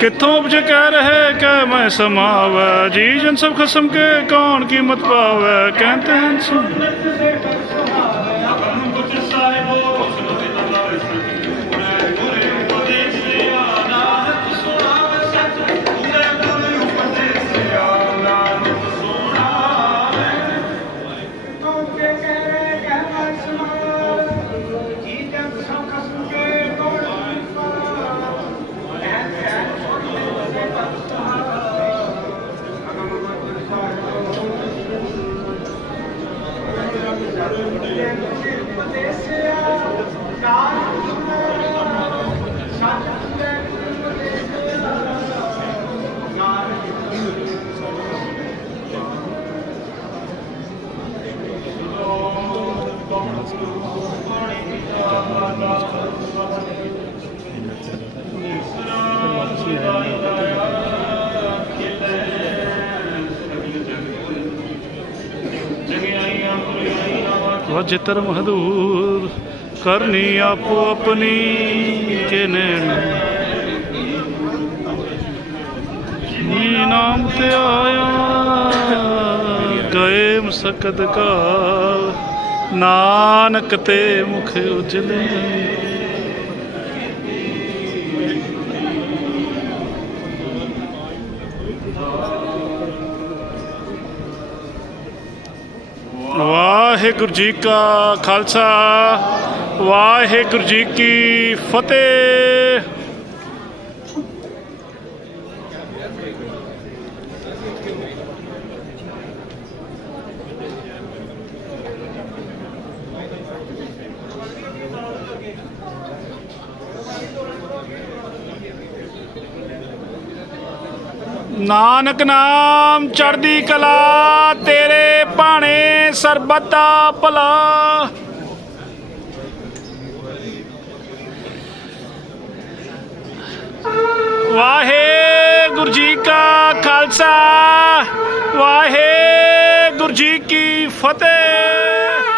ਕਿੱਥੋਂ ਉਪਜ ਕਹਿ ਰਹੇ ਕਿ ਮੈਂ ਸਮਾਵੈ? ਜੀ ਜਨ ਸਭ ਖਸਮ ਕੇ ਕੌਣ ਕੀਮਤ ਪਾਵੈ? ਕਹਿੰਦੇ ਹਨ ਸੁਣ ਵਜਤਰ ਮਹਦੂਰ ਕਰਨੀ ਆਪੋ ਆਪਣੀ ਕੇ ਨੈਣ ਨੀ ਨਾਮ ਤੇ ਆਇਆ। ਗਏ ਮਸਕਦ ਕਾ ਨਾਨਕ ਤੇ ਮੁਖ ਉਜਲੇ। ਵਾਹਿਗੁਰੂ ਜੀ ਕਾ ਖਾਲਸਾ ਵਾਹਿਗੁਰੂ ਜੀ ਕੀ ਫਤਿਹ। ਨਾਨਕ ਨਾਮ ਚੜ੍ਹਦੀ ਕਲਾ ਤੇਰੇ ਸਰਬੱਤ ਭਲਾ। ਵਾਹਿਗੁਰੂ ਜੀ ਕਾ ਖਾਲਸਾ ਵਾਹਿਗੁਰੂ ਜੀ ਕੀ ਫਤਿਹ।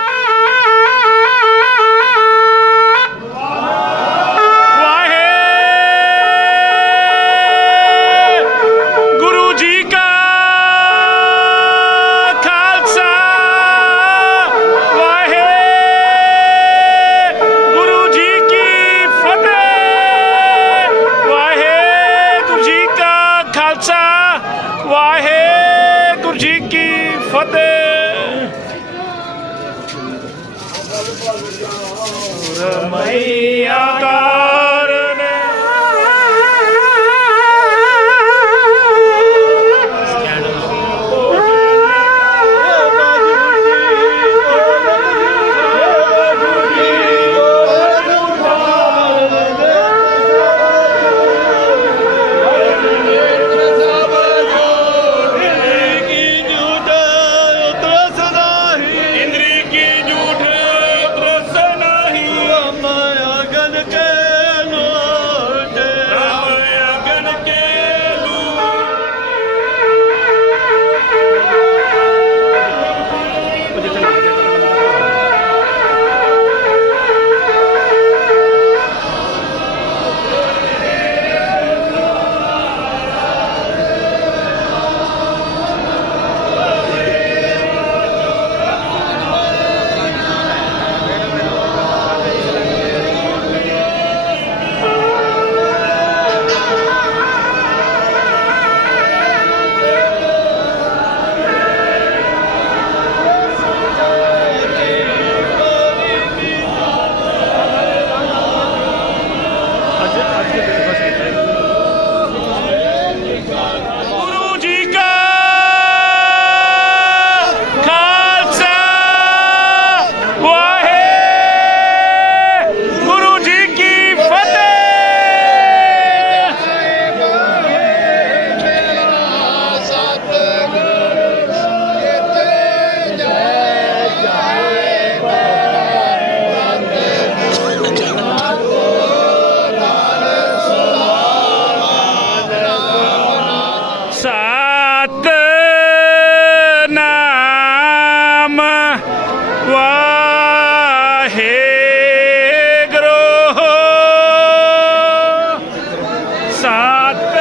साथ